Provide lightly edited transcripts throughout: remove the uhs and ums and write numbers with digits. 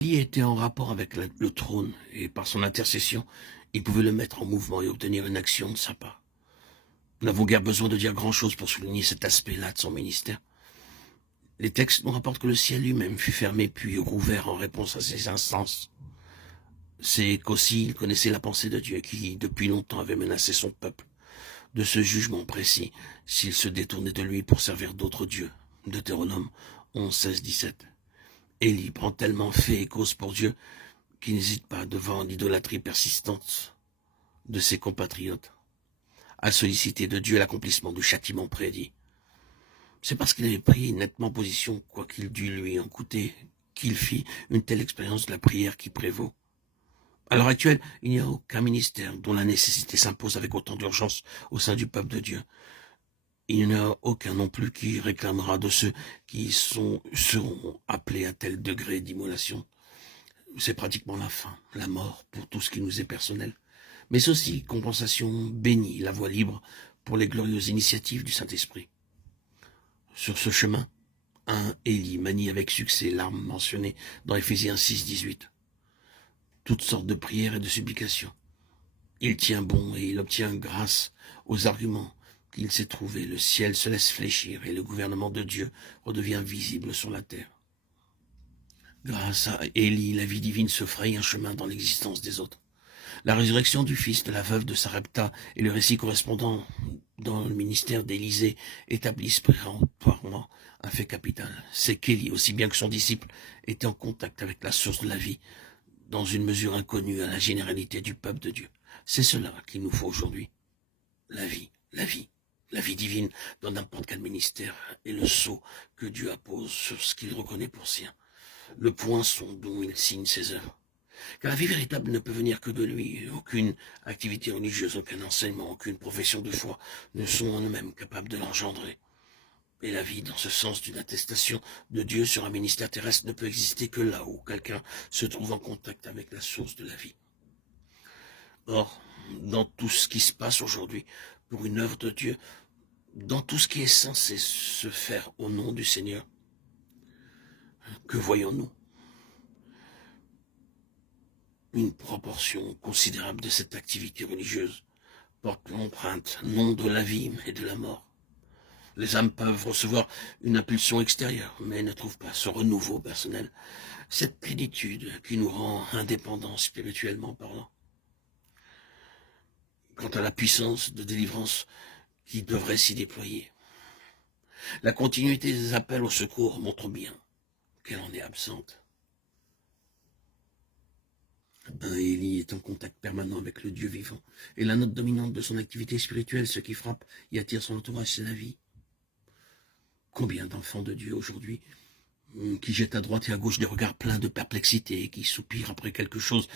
Élie était en rapport avec le trône, et par son intercession, il pouvait le mettre en mouvement et obtenir une action de sa part. Nous n'avons guère besoin de dire grand-chose pour souligner cet aspect-là de son ministère. Les textes nous rapportent que le ciel lui-même fut fermé puis rouvert en réponse à ces instances. C'est qu'aussi il connaissait la pensée de Dieu qui, depuis longtemps, avait menacé son peuple de ce jugement précis s'il se détournait de lui pour servir d'autres dieux. Deutéronome 11, 16, 17. Élie prend tellement fait et cause pour Dieu qu'il n'hésite pas devant l'idolâtrie persistante de ses compatriotes à solliciter de Dieu l'accomplissement du châtiment prédit. C'est parce qu'il avait pris nettement position, quoi qu'il dût lui en coûter, qu'il fit une telle expérience de la prière qui prévaut. À l'heure actuelle, il n'y a aucun ministère dont la nécessité s'impose avec autant d'urgence au sein du peuple de Dieu. Il n'y en a aucun non plus qui réclamera de ceux qui seront appelés à tel degré d'immolation. C'est pratiquement la fin, la mort pour tout ce qui nous est personnel. Mais c'est aussi compensation bénie, la voie libre pour les glorieuses initiatives du Saint-Esprit. Sur ce chemin, Élie manie avec succès l'arme mentionnée dans Éphésiens 6, 18. Toutes sortes de prières et de supplications. Il tient bon et il obtient grâce aux arguments qu'il s'est trouvés. Le ciel se laisse fléchir et le gouvernement de Dieu redevient visible sur la terre. Grâce à Élie, la vie divine se fraye un chemin dans l'existence des autres. La résurrection du fils de la veuve de Sarepta et le récit correspondant dans le ministère d'Élisée établissent péremptoirement un fait capital. C'est qu'Élie, aussi bien que son disciple, était en contact avec la source de la vie, dans une mesure inconnue à la généralité du peuple de Dieu. C'est cela qu'il nous faut aujourd'hui. La vie, la vie, la vie divine dans n'importe quel ministère est le sceau que Dieu appose sur ce qu'il reconnaît pour sien, le poinçon dont il signe ses œuvres. Car la vie véritable ne peut venir que de lui. Aucune activité religieuse, aucun enseignement, aucune profession de foi ne sont en eux-mêmes capables de l'engendrer. Et la vie, dans ce sens d'une attestation de Dieu sur un ministère terrestre, ne peut exister que là où quelqu'un se trouve en contact avec la source de la vie. Or, dans tout ce qui se passe aujourd'hui, pour une œuvre de Dieu, dans tout ce qui est censé se faire au nom du Seigneur, que voyons-nous? Une proportion considérable de cette activité religieuse porte l'empreinte non de la vie, mais de la mort. Les âmes peuvent recevoir une impulsion extérieure, mais ne trouvent pas ce renouveau personnel, cette plénitude qui nous rend indépendants spirituellement parlant. Quant à la puissance de délivrance qui devrait s'y déployer, la continuité des appels au secours montre bien qu'elle en est absente. Élie est en contact permanent avec le Dieu vivant, et la note dominante de son activité spirituelle, ce qui frappe et attire son entourage, c'est la vie. Combien d'enfants de Dieu aujourd'hui qui jettent à droite et à gauche des regards pleins de perplexité, qui soupirent après quelque chose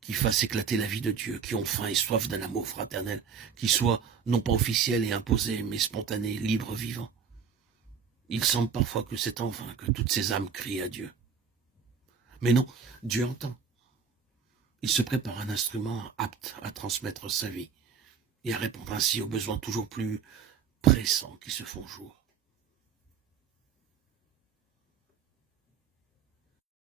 qui fasse éclater la vie de Dieu, qui ont faim et soif d'un amour fraternel, qui soit non pas officiel et imposé, mais spontané, libre, vivant. Il semble parfois que c'est en vain que toutes ces âmes crient à Dieu. Mais non, Dieu entend. Il se prépare un instrument apte à transmettre sa vie et à répondre ainsi aux besoins toujours plus pressants qui se font jour.